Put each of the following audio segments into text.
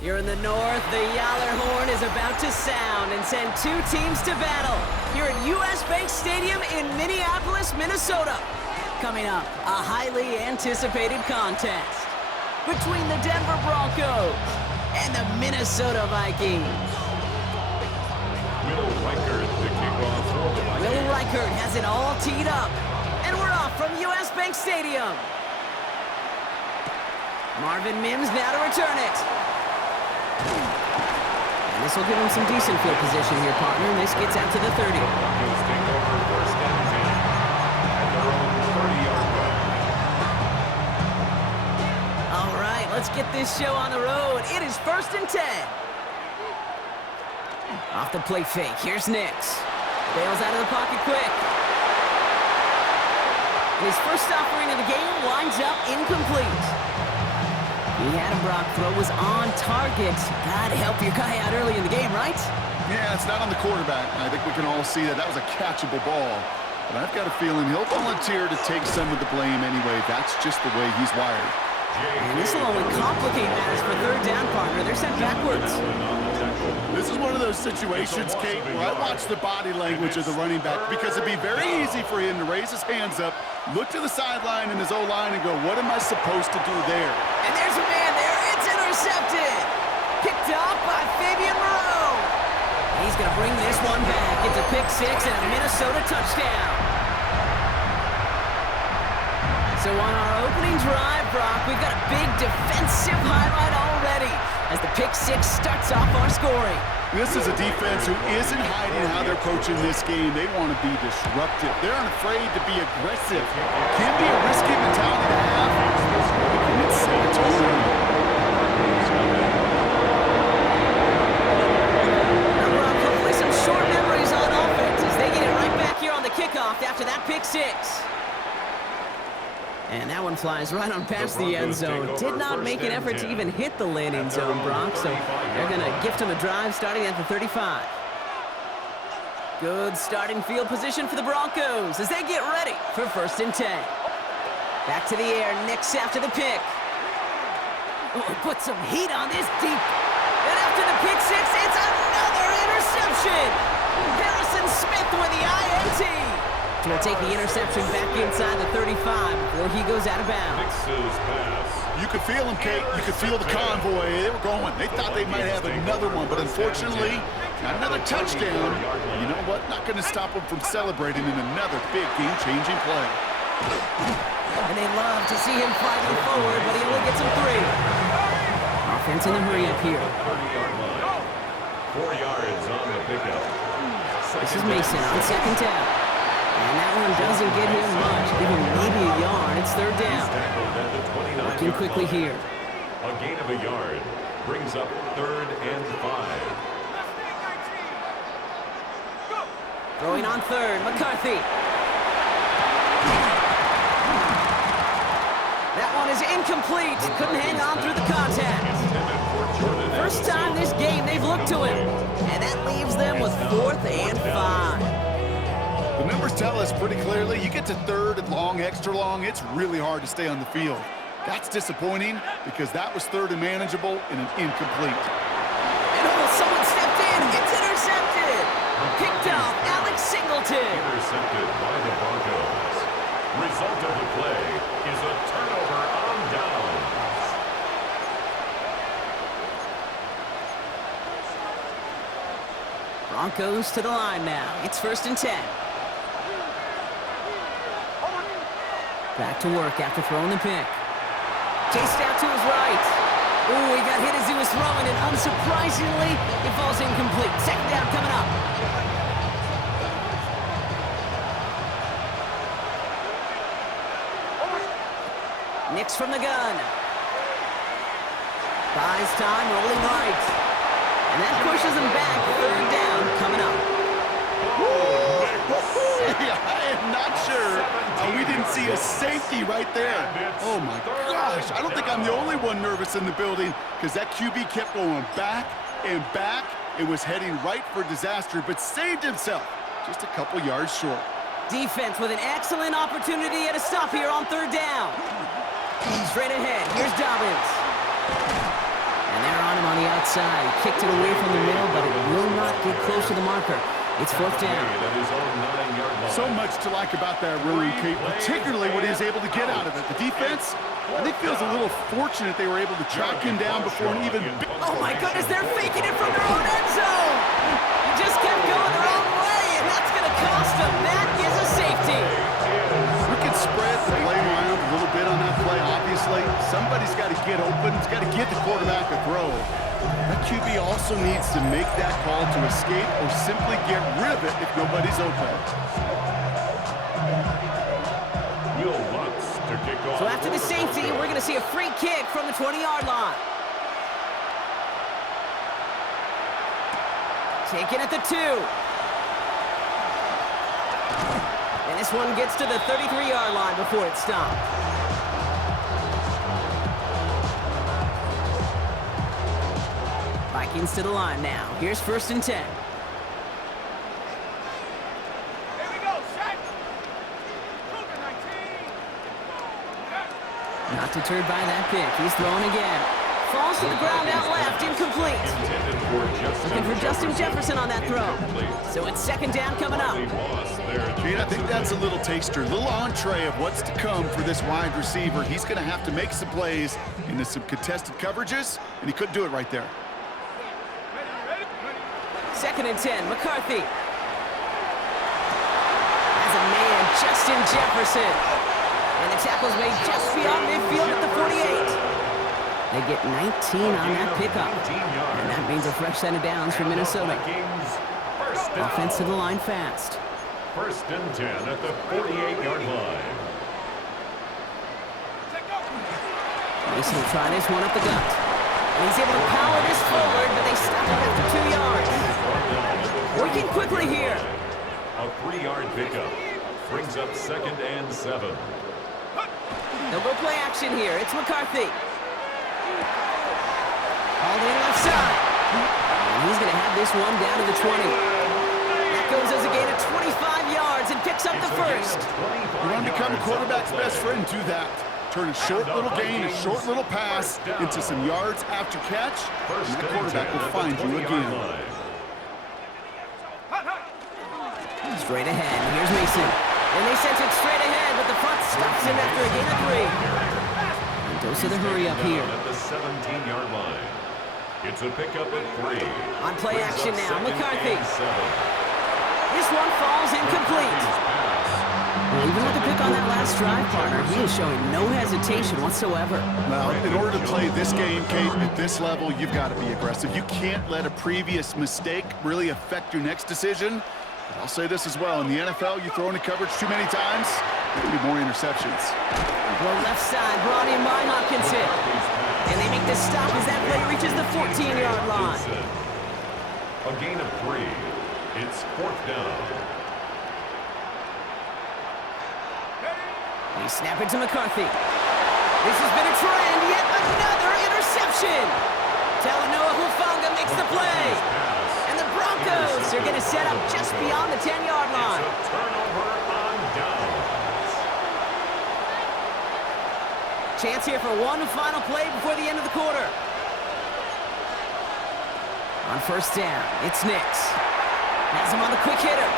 Here in the north, the Yaller horn is about to sound and send two teams to battle here at US Bank Stadium in Minneapolis, Minnesota. Coming up, a highly anticipated contest between the Denver Broncos and the Minnesota Vikings. Will Reichert to kick off for the Vikings. Will Reichert has it all teed up, and we're off from US Bank Stadium. Marvin Mims now to return it. And this will give him some decent field position here, partner. And this gets out to the 30. Broncos take over first and 10 at their own 30-yard line. All right, let's get this show on the road. It is first and 10. Off the play fake, here's Nix. Bails out of the pocket quick. And his first offering of the game winds up incomplete. He had him, Brock. Throw was on target. Gotta help your guy out early in the game, right? Yeah, it's not on the quarterback. I think we can all see that was a catchable ball. But I've got a feeling he'll volunteer to take some of the blame anyway. That's just the way he's wired. And this will only complicate matters for third down, partner. They're sent backwards. This is one of those situations, Kate, where I watch the body language of the running back because it'd be very easy for him to raise his hands up, look to the sideline in his O-line and go, what am I supposed to do there? And there's a man there. It's intercepted. Picked off by Fabian Moreau. He's going to bring this one back. It's a pick six and a Minnesota touchdown. So on our opening drive, Brock, we've got a big defensive highlight already as the pick six starts off our scoring. This is a defense who isn't hiding how they're approaching this game. They want to be disruptive. They're unafraid to be aggressive. Can be a risky mentality to have. And it's set a tone. Now, Brock, hopefully some short memories on offense as they get it right back here on the kickoff after that pick six. And that one flies right on past the end zone. Did not make an effort to even hit the landing zone, Brock, so they're going to gift him a drive starting at the 35. Good starting field position for the Broncos as they get ready for first and 10. Back to the air, Nix after the pick. Oh, put some heat on this deep. And after the pick six, it's another interception. Harrison Smith with the INT. We'll take the interception back inside the 35 before he goes out of bounds. You could feel them, Kate. You could feel the convoy. They were going. They thought they might have another one, but unfortunately, not another touchdown. You know what? Not going to stop them from celebrating in another big game-changing play. And they love to see him fighting forward, but he only gets him 3. Offense in the hurry up here. 4 yards on the pickup. This is Mason on second down. And that one doesn't get him much. Give him maybe a yard. It's third down. Working quickly here. A gain of a yard brings up 3rd and 5. Throwing on third, McCarthy. That one is incomplete. Couldn't hang on through the contact. First time this game they've looked to him. And that leaves them with 4th and 5. The numbers tell us pretty clearly, you get to third and long, extra long, it's really hard to stay on the field. That's disappointing because that was third and manageable and an incomplete. And almost someone stepped in. It's intercepted. Picked off Alex Singleton. Intercepted by the Broncos. Result of the play is a turnover on downs. Broncos to the line now. It's first and 10. Back to work after throwing the pick. Chased out to his right. Ooh, he got hit as he was throwing it. Unsurprisingly, it falls incomplete. Second down coming up. Nix from the gun. Buys time, rolling right. And that pushes him back. Third down coming up. I am not sure we didn't see a safety right there. Oh, my gosh. I don't think I'm the only one nervous in the building because that QB kept going back and back. It was heading right for disaster, but saved himself just a couple yards short. Defense with an excellent opportunity at a stop here on third down. Straight ahead. Here's Dobbins. And they're on him on the outside. He kicked it away from the middle, but it will not get close to the marker. It's fourth down. So much to like about that run, Kate, particularly what he was able to get out of it. The defense, I think, feels a little fortunate they were able to track him down before an even... Oh, my goodness, they're faking it from their own end zone. He just kept going their own way, and that's going to cost them. That is a safety. We can spread the blame around a little bit on that play, obviously. Somebody's got to get open. It's got to get the quarterback a throw. That QB also needs to make that call to escape or simply get rid of it if nobody's open. So after the safety, we're going to see a free kick from the 20-yard line. Taken at the 2. And this one gets to the 33-yard line before it's stopped. Vikings to the line now. Here's 1st and 10. Not deterred by that pick. He's throwing again. Falls to the ground out left. Incomplete. Looking for Justin Jefferson on that throw. So it's 2nd down coming up. Gene, I think that's a little taster, a little entree of what's to come for this wide receiver. He's going to have to make some plays into some contested coverages, and he couldn't do it right there. 2nd and 10. McCarthy. Has a man, Justin Jefferson. And the tackle's made just beyond midfield at the 48. They get 19 on that pickup. And that means a fresh set of downs for Minnesota. Offense to the line fast. 1st and 10 at the 48-yard line. Mason will try this one up the gut. And he's able to power this forward, but they stop him after 2 yards. Working quickly here. A 3-yard pickup brings up 2nd and 7. They'll go play action here. It's McCarthy. All the left side. And he's going to have this one down to the 20. That goes as a gain of 25 yards and picks up the 1st. You want to become a quarterback's best friend, do that. Turn a short little gain, a short little pass into some yards after catch, and the quarterback will find you again. Straight ahead. Here's Mason. And they sent it straight ahead, but the front stops him after a gain of 3. And goes to the hurry up here. At the 17-yard line. It's a pickup at 3. On play action now, McCarthy. This one falls incomplete. Well, even with the pick on that last drive, partner, he is showing no hesitation whatsoever. Well, in order to play this game, Kate, at this level, you've got to be aggressive. You can't let a previous mistake really affect your next decision. I'll say this as well. In the NFL, you throw into coverage too many times, there'll be more interceptions. Well, left side brought in by Hopkinson. And they make the stop as that play reaches the 14-yard line. A gain of 3. It's 4th down. They snap it to McCarthy. This has been a trend. Yet another interception. Talanoa Hufanga makes the play. And the Broncos are going to set up just beyond the 10-yard line. It's a turnover on downs. Chance here for one final play before the end of the quarter. On 1st down, it's Nix. Has him on the quick hitter.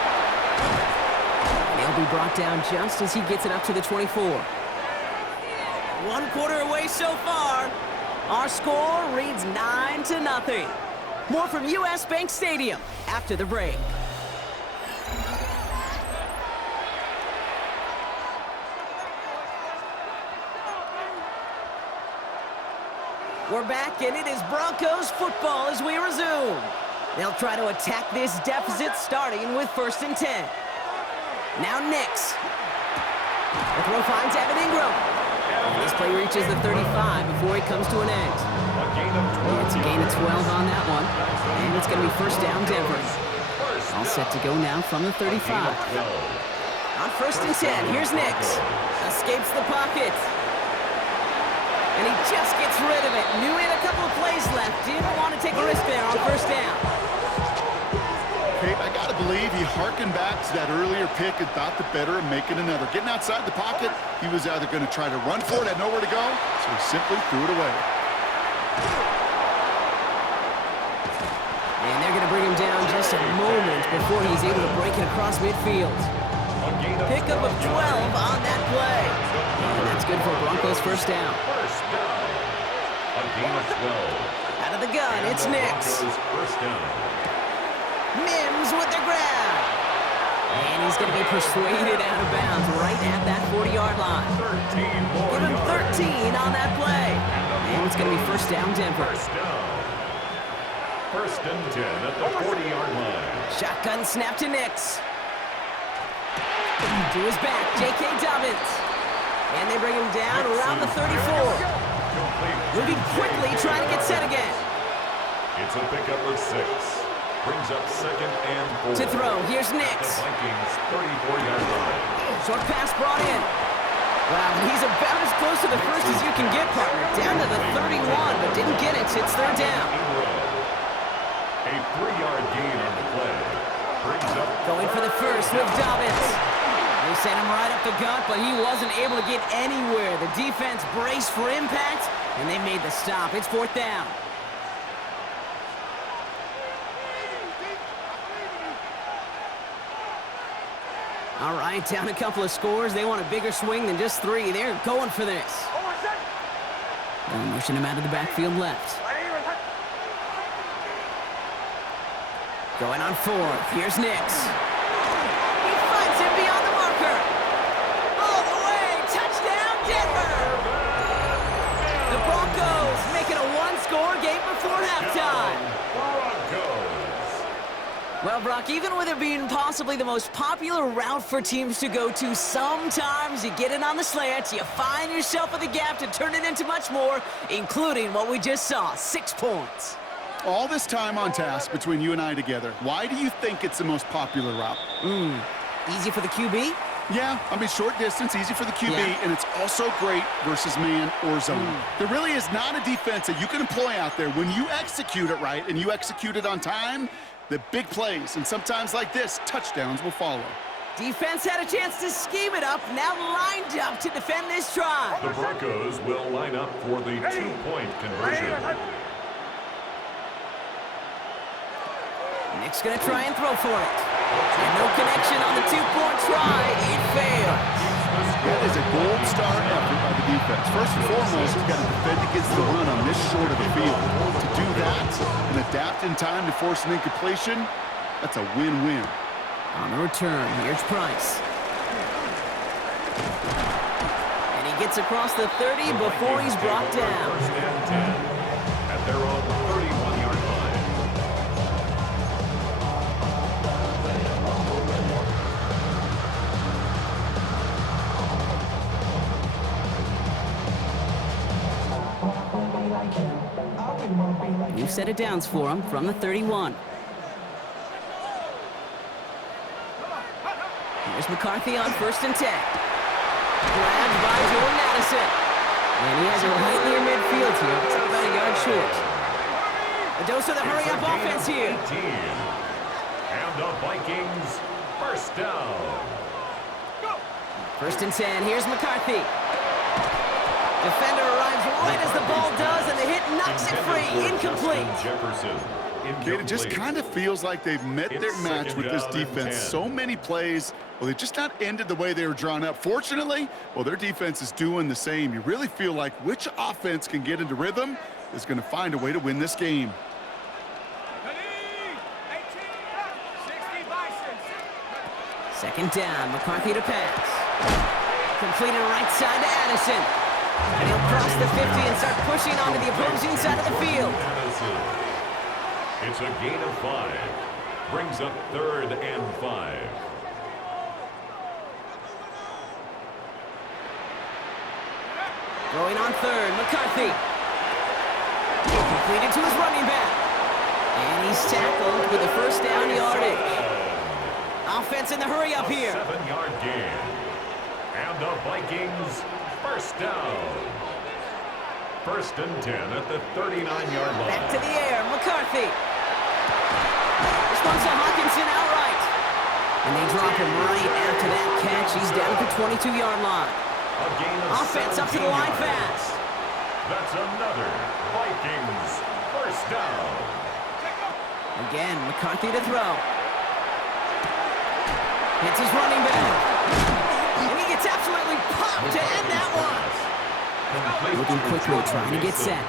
And he'll be brought down just as he gets it up to the 24. 1 quarter away so far. Our score reads 9-0. More from U.S. Bank Stadium after the break. We're back, and it is Broncos football as we resume. They'll try to attack this deficit starting with 1st and 10. Now Nix. The throw finds Evan Ingram. And this play reaches the 35 before it comes to an end. It's a gain of 12 on that one. And it's going to be 1st down Denver. All set to go now from the 35. On 1st and 10, here's Nix. Escapes the pocket. And he just gets rid of it. Knew he had a couple of plays left. Didn't want to take a risk there on 1st down. Kate, I got to believe he harkened back to that earlier pick and thought the better of making another. Getting outside the pocket, he was either going to try to run for it, had nowhere to go, so he simply threw it away. just a moment before he's able to break it across midfield. Pickup of 12 on that play. And that's good for Broncos first down. First down. A gain of 12. Out of the gun, it's Nix. First down. Mims with the grab. And he's going to be persuaded out of bounds right at that 40-yard line. 13 more Give him yards. 13 on that play. And it's going to be first down Denver. First down. First and 10 at the 40-yard line. Shotgun snap to Nix. To his back, J.K. Dobbins. And they bring him down around the 34. Moving quickly, trying to get set again. It's a pickup of 6. Brings up second and 4. To throw, here's The Nix. Vikings 34-yard line. Short pass brought in. Wow, he's about as close to the first as you can get, partner. Down to the 31, but didn't get it, so it's third down. A 3-yard gain on the play. Brings up Going for the first with Dobbins. They sent him right up the gut, but he wasn't able to get anywhere. The defense braced for impact, and they made the stop. It's fourth down. All right, down a couple of scores. They want a bigger swing than just 3. They're going for this. They're motion him out of the backfield left. Going on 4th. Here's Nix. He finds him beyond the marker. All the way. Touchdown, Denver. The Broncos make it a 1-score game before halftime. Broncos. Well, Brock, even with it being possibly the most popular route for teams to go to, sometimes you get it on the slants, you find yourself in the gap to turn it into much more, including what we just saw, 6 points. All this time on task between you and I together, why do you think it's the most popular route? Easy for the QB? Yeah, I mean, short distance, easy for the QB, Yeah. and it's also great versus man or zone. There really is not a defense that you can employ out there. When you execute it right and you execute it on time, the big plays, and sometimes like this, touchdowns will follow. Defense had a chance to scheme it up, now lined up to defend this try. The Broncos will line up for the 2-point conversion. Nick's gonna try and throw for it. And no connection on the 2-point try. It failed. That is a gold star effort by the defense. First and foremost, you've got to defend against the run on this short of the field. To do that and adapt in time to force an incompletion, that's a win-win. On the return, here's Price. And he gets across the 30 before he's brought down. First and 10 at their own 31-yard line. New set of downs for him from the 31. Here's McCarthy on first and 10. Grabbed by Jordan Addison. And he has it right near midfield here. It's about a yard short. A dose of the hurry-up offense here. 18. And the Vikings first down. First and 10. Here's McCarthy. Defender arrives right as the ball does, and the hit knocks it free. Incomplete. Jefferson. It just kind of feels like they've met their It's match second with this down and defense. 10. So many plays, well, they just not ended the way they were drawn up. Fortunately, well, their defense is doing the same. You really feel like which offense can get into rhythm is going to find a way to win this game. Second down. McCarthy to pass. Completed right side to Addison. And he'll cross the 50 and start pushing onto the opposing side of the field. Madison. It's a gain of 5. Brings up third and 5. Throwing on third, McCarthy. Completed to his running back. And he's tackled with the first down yardage. Offense in the hurry up here. 7-yard gain. And the Vikings first down. First and 10 at the 39-yard line. Back to the air, McCarthy. This one's to Hawkinson outright. And they drop him right after that catch. He's down at the 22-yard line. A gain of Offense up to the line 17 yards. fast. That's another Vikings first down. Again, McCarthy to throw. Hits his running back. And he gets absolutely popped to end that one. Looking quickly, trying to get set.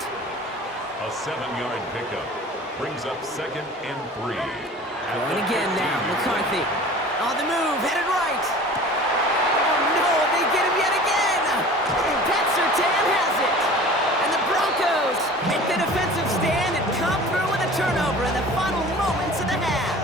A 7-yard pickup brings up 2nd and 3. Going again now, McCarthy. On the move, headed right. Oh no, they get him yet again. Pat Surtain has it. And the Broncos make the defensive stand and come through with a turnover in the final moments of the half.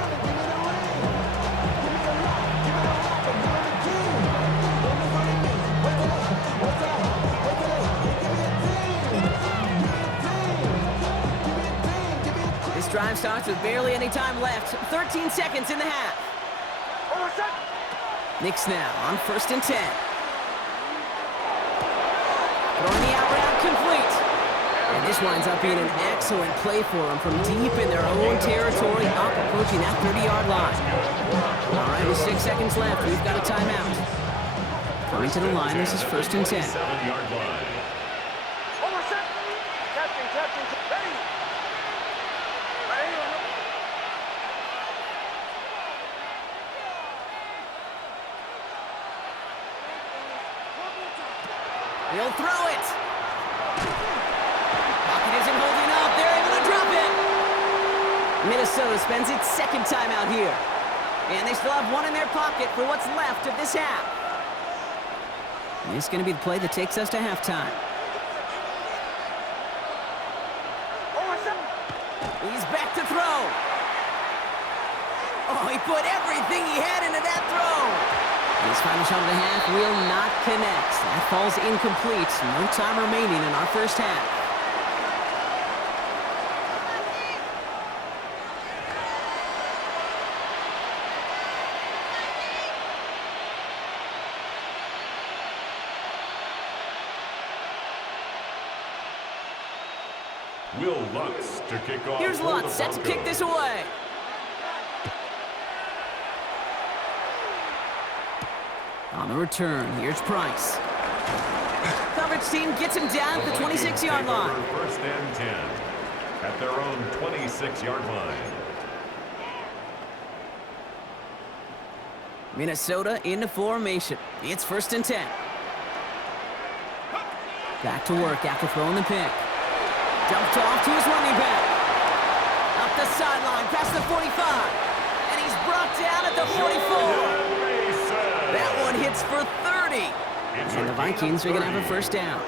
This drive starts with barely any time left. 13 seconds in the half. Knicks now on 1st and 10. Throwing the out route complete. And this winds up being an excellent play for them from deep in their own territory, up approaching that 30-yard line. All right, with 6 seconds left, we've got a timeout. Coming to the line, this is 1st and 10. 7-yard line. He'll throw it. Pocket isn't holding up. They're able to drop it. Minnesota spends its 2nd timeout here. And they still have one in their pocket for what's left of this half. And this is going to be the play that takes us to halftime. He's back to throw. Oh, he put everything he had into that throw. His final shot of the half will not connect. That falls incomplete. No time remaining in our first half. Will Lutz to kick off. Here's Lutz set to kick this away. On the return, here's Price. Coverage team gets him down at the 26-yard line. 1st and 10 at their own 26-yard line. Minnesota into formation. It's 1st and 10. Back to work after throwing the pick. Dumped off to his running back. Up the sideline, past the 45. And he's brought down at the 44. That one hits for 30. And the Vikings are going to have a 1st down.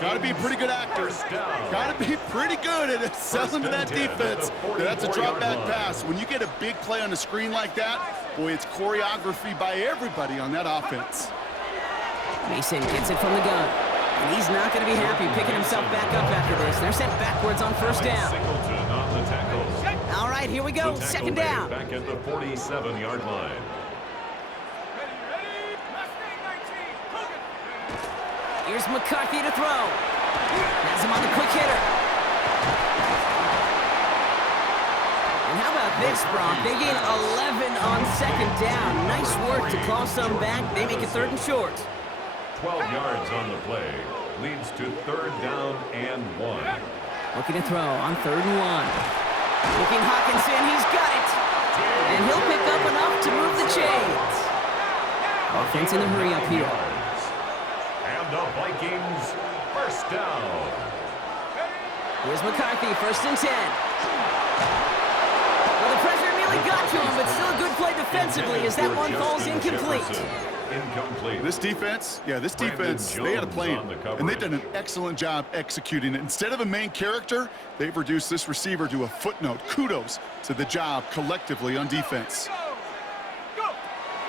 Got to be a pretty good actor. Got to be pretty good at selling to that defense. That's a drop back pass. When you get a big play on the screen like that, boy, it's choreography by everybody on that offense. Mason gets it from the gun. And he's not going to be happy picking himself back up after this. They're sent backwards on 1st down. All right, here we go. 2nd down. Back at the 47-yard line. Here's McCarthy to throw. Has him on the quick hitter. And how about this, Brock? They gain 11 on 2nd down. Nice work to claw some back. They make it 3rd and short. 12 yards on the play. Leads to 3rd down and 1. Looking to throw on 3rd and 1. Looking Hawkinson, he's got it. And he'll pick up enough to move the chains. Offense in the hurry up here. And the Vikings 1st down. Here's McCarthy, 1st and 10. Well, the pressure nearly got to him, but still a good play defensively as that one falls incomplete. This defense, they had a plan, and they've done an excellent job executing it. Instead of a main character, they've reduced this receiver to a footnote. Kudos to the job collectively on defense.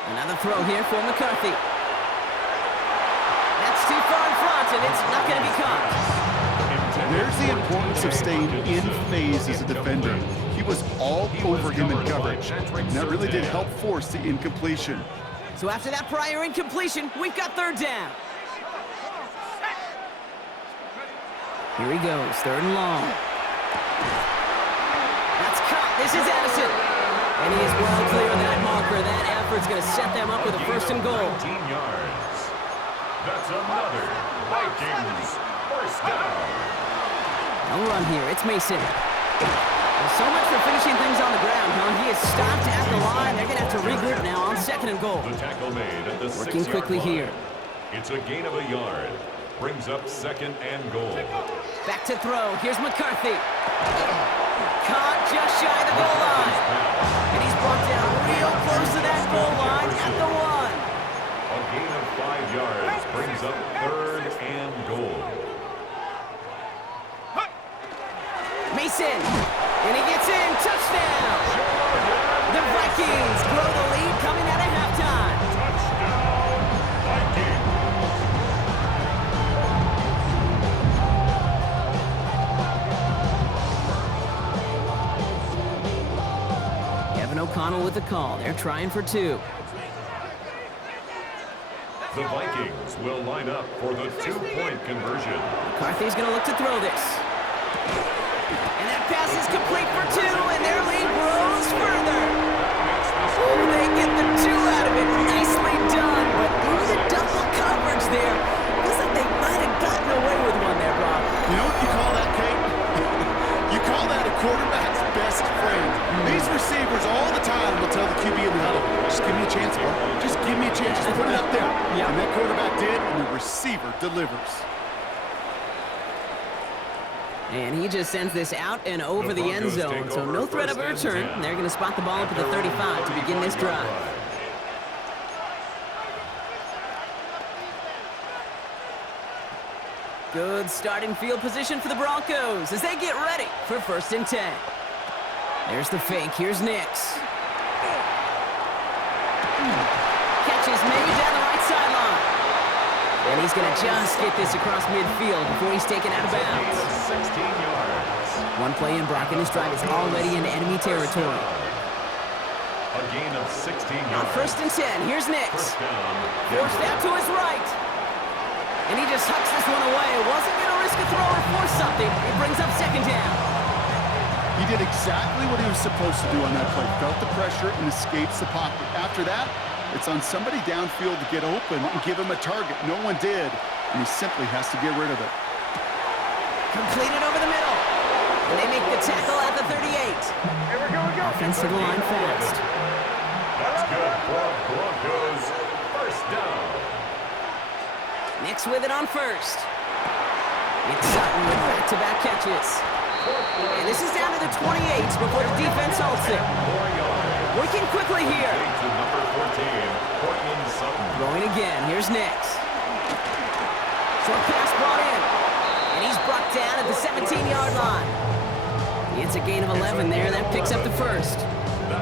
Another throw here for McCarthy. That's too far in front, and it's not going to be caught. There's the importance of staying in phase as a defender. He was all over him in coverage, and that really did help force the incompletion. So after that prior incompletion, we've got 3rd down. Here he goes, 3rd and long. That's caught. This is Addison. And he is well clear of that marker. That effort's going to set them up with a 1st and goal. 19 yards. That's another Vikings 1st down. No run here. It's Mason. Well, so much for finishing things on the ground, huh? He is stopped at the line. They're going to have to regroup now on 2nd and goal. The tackle made at the 6-yard line. Quickly here. It's a gain of a yard. Brings up 2nd and goal. Back to throw. Here's McCarthy. Caught just shy of the goal line. And he's brought down real close to that goal line at the 1. A gain of 5 yards brings up 3rd and goal. Mason. And he gets in. Touchdown. The Vikings grow the lead coming out of halftime. Touchdown, Vikings. Kevin O'Connell with the call. They're trying for 2. The Vikings will line up for the 2-point conversion. McCarthy's going to look to throw this. And that pass is complete for 2, and their lead grows further. Ooh, they get the 2 out of it. Nicely done, but ooh, the double coverage there. Feels like they might have gotten away with one there, Brock. You know what you call that, Kate? You call that a quarterback's best friend. These receivers all the time will tell the QB in the huddle, just give me a chance, bro. Just give me a chance. Just put it up there. Yep. And that quarterback did, and the receiver delivers. And he just sends this out and over the end zone, so no threat of a return. They're going to spot the ball up at the 35 to begin this drive. Good starting field position for the Broncos as they get ready for 1st and 10. There's the fake. Here's Nix. Catch is made down the right sideline. And he's going to just get this across midfield before he's taken out of bounds. 16 yards. One play in, Brock, and this drive is already into enemy territory. A gain of 16 On yards. 1st and 10, here's Nix. First down. Forced out to his right. And he just hucks this one away. Wasn't going to risk a throw or force something. It brings up 2nd down. He did exactly what he was supposed to do on that play. Felt the pressure and escapes the pocket. After that, it's on somebody downfield to get open and give him a target. No one did, and he simply has to get rid of it. Completed over the middle. And they make the tackle at the 38. Here we go. Offense to the line fast. That's good for Broncos. First down. Nix with it on 1st. It's Sutton with back-to-back catches. And this is down to the 28 before the defense halts it. 4 yards. Working quickly here. To number 14, Portland Sutton. Throwing again. Here's Nix. Short pass brought in. And he's brought down at the 17-yard line. It's a gain of 11 there. That picks up the 1st.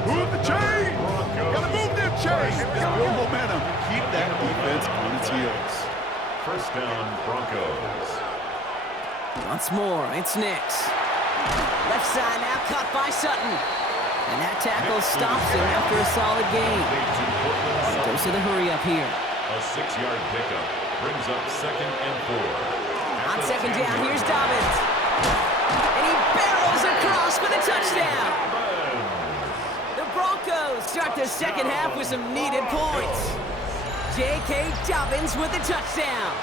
Move the chain! Gotta move that chain! Build momentum. Keep that defense on its heels. First down, Broncos. Once more, it's Nix. Left side now caught by Sutton. And that tackle stops him after a solid gain. Goes to the hurry up here. A 6-yard pickup brings up 2nd and 4. On 2nd down, here's Dobbins. And he barrels across for the touchdown. The Broncos start the 2nd half with some needed points. J.K. Dobbins with the touchdown.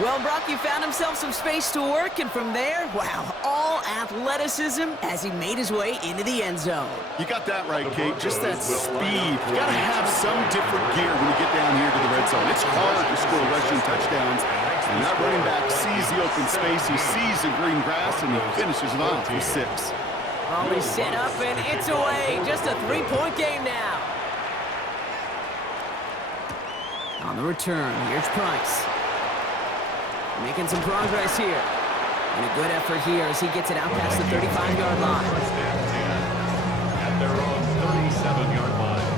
Well, Brock, he found himself some space to work, and from there, wow, all athleticism as he made his way into the end zone. You got that right, Kate. Just that speed. You got to have some different gear when you get down here to the red zone. It's hard to score rushing touchdowns, and that running back sees the open space, he sees the green grass, and he finishes it off with 6. Always set up, and it's away. Just a 3-point game now. On the return, here's Price. Making some progress here. And a good effort here as he gets it out past the 35-yard line. First and 10 at their own 37-yard line.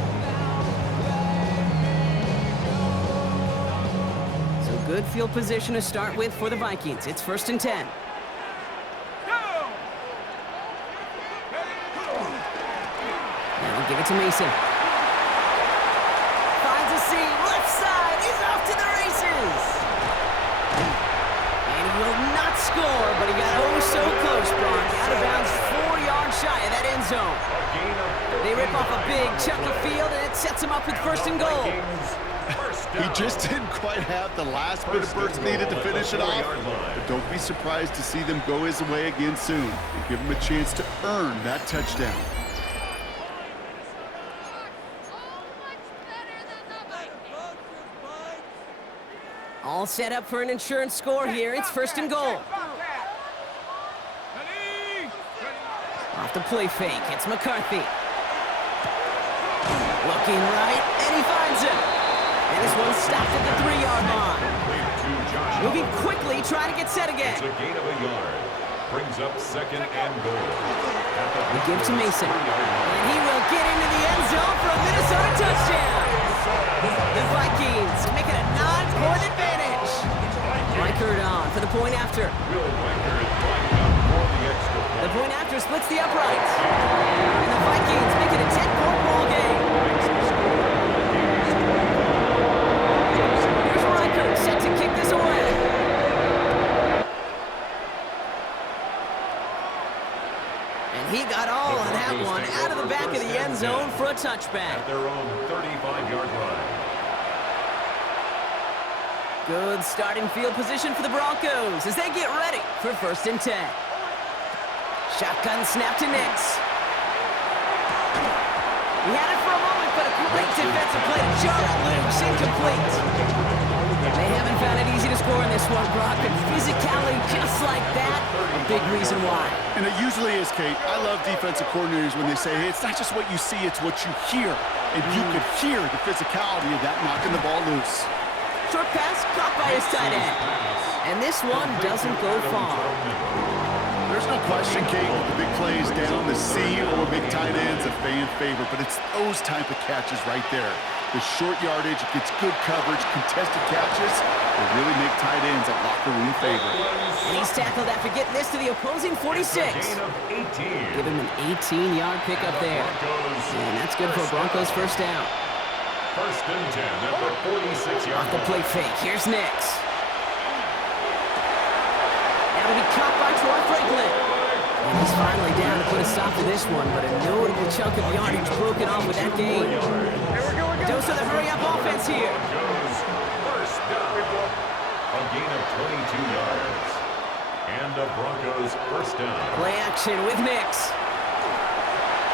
So good field position to start with for the Vikings. It's 1st and 10. Now give it to Mason. Finds a seam. Left side. He's off to the races. And he will not score, but he got oh so close, Brock. Out of bounds 4 yards shy of that end zone. They rip off a big chunk of field, and it sets him up with 1st and goal. First He just didn't quite have the last bit of burst needed to finish it off. But don't be surprised to see them go his way again soon and give him a chance to earn that touchdown. All set up for an insurance score here. It's 1st and goal. Off the play fake. It's McCarthy. Looking right, and he finds him. And this one stopped at the 3-yard line. Moving quickly, trying to get set again. It's a gain of a yard. Brings up 2nd and goal. We give to Mason. And he will get into the end zone for a Minnesota touchdown. The Vikings make it a 9-point advantage. Reichert on for the point after. The point after splits the uprights. And the Vikings make it a 10-point ball game. Here's Reichert set to kick this away. And he got all on that one out of the back of the end zone for a touchback. At their own 35-yard line. Good starting field position for the Broncos as they get ready for 1st and 10. Shotgun snap to Nix. He had it for a moment, but a great defensive play to jar it loose, incomplete. They haven't found it easy to score in this one, Brock, and physicality just like that, a big reason why. And it usually is, Kate. I love defensive coordinators when they say, hey, it's not just what you see, it's what you hear. And you could hear the physicality of that knocking the ball loose. Short pass caught by his tight end. And this one doesn't go far. There's no question, Kate, the big plays down the seam or big tight ends a fan favorite, but it's those type of catches right there. The short yardage, it gets good coverage, contested catches, will really make tight ends a locker room favorite. And he's tackled after getting this to the opposing 46. Give him an 18-yard pickup there. And that's good for Broncos first down. 1st and 10 at the 46-yard Off the play fake, here's Nix. Now to be caught by Troy Franklin. And he's finally down to put a stop to this one, but a notable chunk of yardage broken off with that gain. Dose of the hurry-up offense here. First down. A gain of 22 yards. And the Broncos first down. Play action with Nix.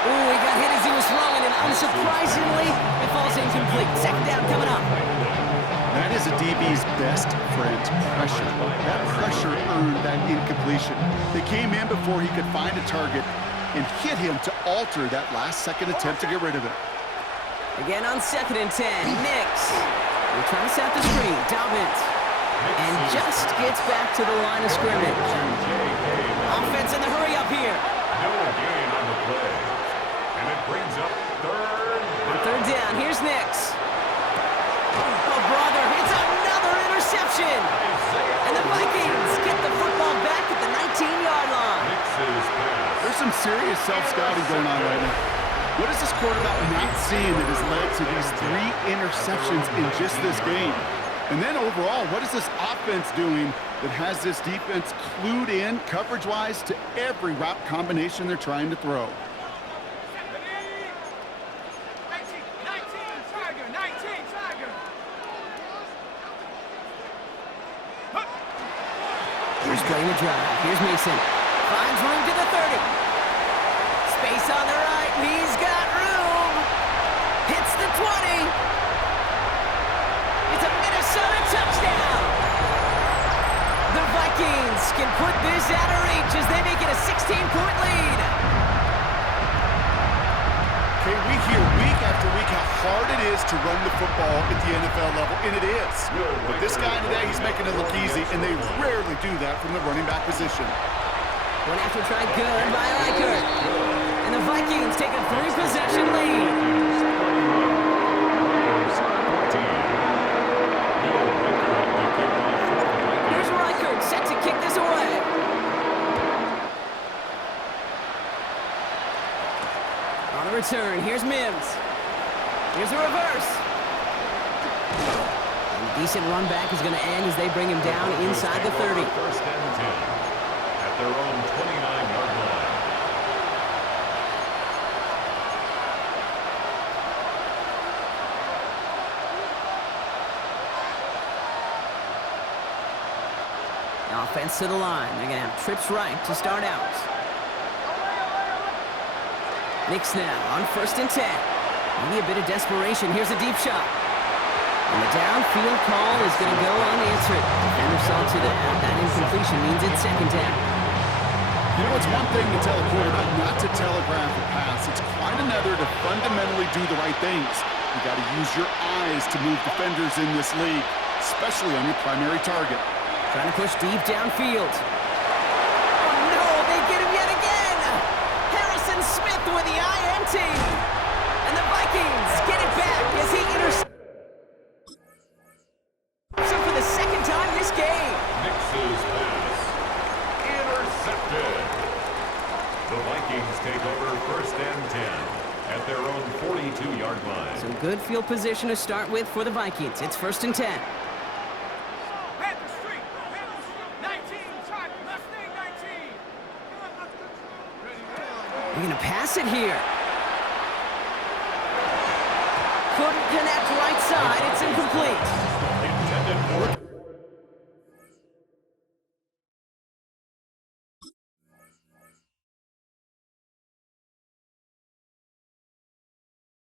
Ooh, he got hit as he was throwing, and unsurprisingly, it falls incomplete. 2nd down coming up. That is a DB's best friend, pressure. That pressure earned that incompletion. They came in before he could find a target and hit him to alter that last-second attempt to get rid of it. Again on 2nd and 10, Nix. We're trying to set the screen, Dobbins. And just gets back to the line of scrimmage. Offense in the hurry-up here. No gain on the play. And it brings up 3rd. On 3rd down, here's Nix. Oh, brother, it's another interception. And the Vikings get the football back at the 19-yard line. There's some serious self-scouting going on right now. What is this quarterback not seeing that has led to these 3 interceptions in just this game? And then overall, what is this offense doing that has this defense clued in coverage-wise to every route combination they're trying to throw? Here's playing the drive. Here's Mason. Finds room to the 30. Space on the right. He's got room. Hits the 20. It's a Minnesota touchdown. The Vikings can put this out of reach as they make it a 16-point lead. Okay, we hear week after week how hard it is to run the football at the NFL level, and it is. But this guy today, he's making it look easy, and they rarely do that from the running back position. One after try good by Reichert. And the Vikings take a 3-possession lead. Here's Reichert set to kick this away. On the return, here's Mims. Here's a reverse. And a decent run back is going to end as they bring him down inside the 30. 1st and 10 at their own 29-yard line. offense to the line. They're going to have trips right to start out. Knicks now on 1st and 10. Maybe a bit of desperation. Here's a deep shot. And the downfield call is going to go unanswered. Defender saw to that. That incompletion means it's 2nd down. You know, it's one thing to tell a quarterback not to telegraph a pass. It's quite another to fundamentally do the right things. You got to use your eyes to move defenders in this league, especially on your primary target. Trying to push deep downfield. Oh, no, they get him yet again. Harrison Smith with the INT. And the Vikings get it back as he intercepts. So for the 2nd time this game. Nix's pass. Intercepted. The Vikings take over 1st and 10 at their own 42-yard line. Some good field position to start with for the Vikings. It's 1st and 10. They're going to pass it here. Couldn't connect right side. It's incomplete.